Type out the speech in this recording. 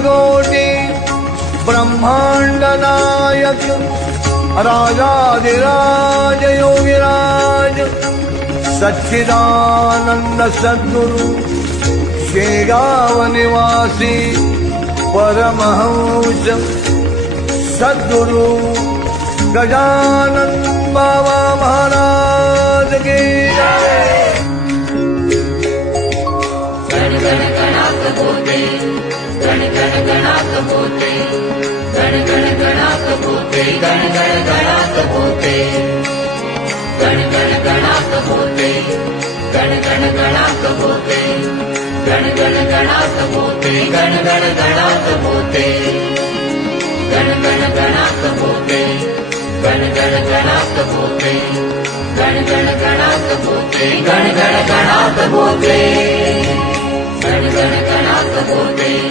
कोटि ब्रह्मांड नायक राजाधिराज योगिराज सच्चिदानंद सद्गुरु शेगाव निवासी परमहंस सद्गुरु गजानन बाबा महाराज की जय। गण गण गणात बोते, गण गण गणात बोते, गण गण गणात बोते, गण गण गणात बोते, गण गण गणात बोते, गण गण गणात बोते, गण गण गणात बोते, गण गण गणात बोते, गण गण गणात बोते, गण गण गणात बोते, गण गण गणात बोते, गण गण गणात बोते, गण गण गणात बोते।